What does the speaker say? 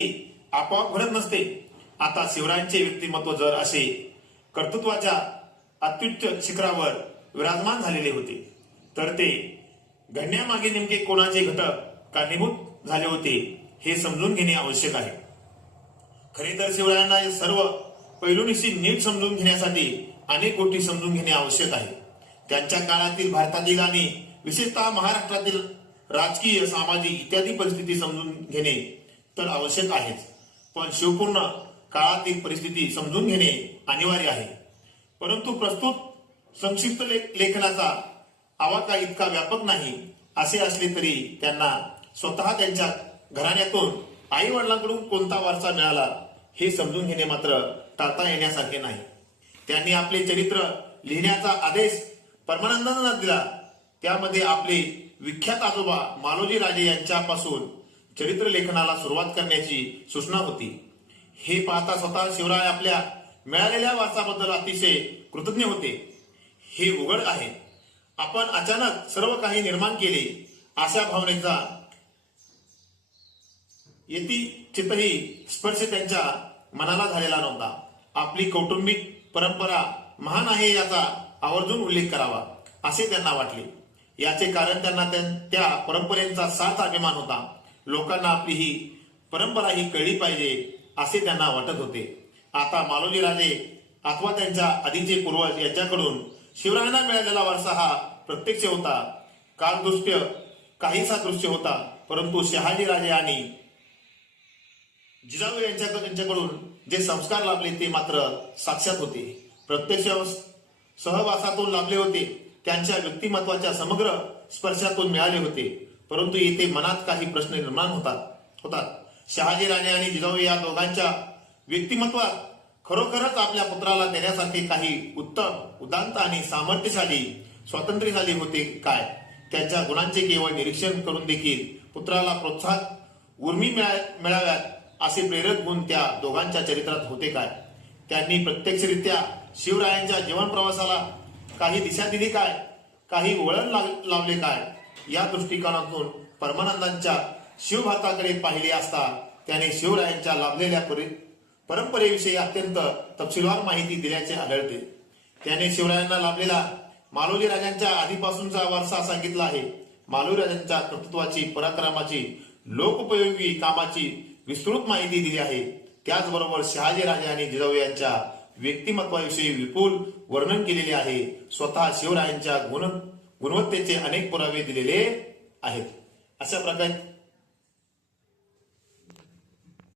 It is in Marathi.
आपोआप घडत नसते. आता शिवरायांचे व्यक्तिमत्व जर असे कर्तृत्वाच्या अत्युच्च शिखरावर विराजमान झालेले होते तर ते घडण्यामागे नेमके कोणाचे घटक कारणीभूत झाले होते हे समजून घेणे आवश्यक आहे. खरे तर शिवरायांना या सर्व पैलूंशी नीट समजून घेण्यासाठी अनेक गोष्टी समजून घेणे आवश्यक आहे. त्यांच्या काळातील भारतातील आणि विशेषतः महाराष्ट्रातील राजकीय, सामाजिक इत्यादी परिस्थिती समजून घेणे तर आवश्यक आहेच, पण शिवपूर्ण काळातील परिस्थिती समजून घेणे अनिवार्य आहे. परंतु प्रस्तुत संक्षिप्त लेखनाचा आवाका इतका व्यापक नाही. असे असले तरी त्यांना स्वतः त्यांच्या घराण्यातून आई वडिलांकडून कोणता वारसा मिळाला हे समजून घेणे मात्र टाळता येण्यासारखे नाही. त्यांनी आपले चरित्र लिहिण्याचा आदेश परमानंदांना दिला. त्यामध्ये आपले विख्यात आजोबा मालोजी राजे यांच्यापासून चरित्र लेखनाला सुरुवात करण्याची सूचना होती. हे पाहता स्वतः शिवराय आपल्या मिळालेल्या वारसाबद्दल अतिशय कृतज्ञ होते. हे उघड आहे. आपण अचानक सर्व काही निर्माण केले अशा भावनेचा यतिचितही स्पर्श त्यांच्या मनाला झालेला नव्हता. आपली कौटुंबिक परंपरा महान आहे याचा आवर्जून उल्लेख करावा असे त्यांना वाटले. याचे कारण त्यांना त्या परंपरेचा सार्थ अभिमान होता. लोकांना आपली ही परंपरा ही कळली पाहिजे असे त्यांना वाटत होते. आता मालोजी राजे अथवा त्यांच्या आधीचे पूर्वज यांच्याकडून शिवरायांना मिळालेला वारसा हा प्रत्यक्ष होता, कालदृष्ट्य काहीसा दृश्य होता. परंतु शहाजी राजे आणि जिजाऊ यांच्याकडून जे संस्कार लाभले ते मात्र साक्षात होते, प्रत्यक्ष सहवासातून लाभले होते, त्यांच्या व्यक्तिमत्वाच्या समग्र स्पर्शातून मिळाले होते. परंतु येथे मनात काही प्रश्न निर्माण होतात. शहाजी राजे आणि जिजाऊ या दोघांच्या व्यक्तिमत्वात खरोखरच आपल्या पुत्राला देण्यासारखे काही उत्तम, उदात्त आणि सामर्थ्यशाली, स्वातंत्र्यशाली होते काय? त्यांच्या गुणांचे केवळ निरीक्षण करून देखील पुत्राला प्रोत्साहक उर्मी मिळाव्यात असे प्रेरक गुण त्या दोघांच्या चरित्रात होते काय? त्यांनी प्रत्यक्षरित्या शिवरायांच्या जीवन प्रवासाला काही दिशा दिली काय? काही वळण लावले काय? या दृष्टिकोनातून परमानंदांच्या शिवभारताकडे पाहिले असता त्याने शिवरायांच्या लाभलेल्या परंपरेविषयी अत्यंत तपशीलवार माहिती दिल्याचे आढळते. त्याने शिवरायांना लाभलेला मालोजी राजांच्या आधीपासूनचा वारसा सांगितला आहे. मालोजी राजांच्या कर्तृत्वाची, पराक्रमाची, लोकोपयोगी कामाची विस्तृत माहिती दिली आहे. त्याचबरोबर शहाजी राजे आणि जिजाऊ यांच्या व्यक्तिमत्वाविषयी विपुल वर्णन केलेले आहे. स्वतः शिवरायांच्या गुणवत्तेचे अनेक पुरावे दिलेले आहेत. अशा प्रकारे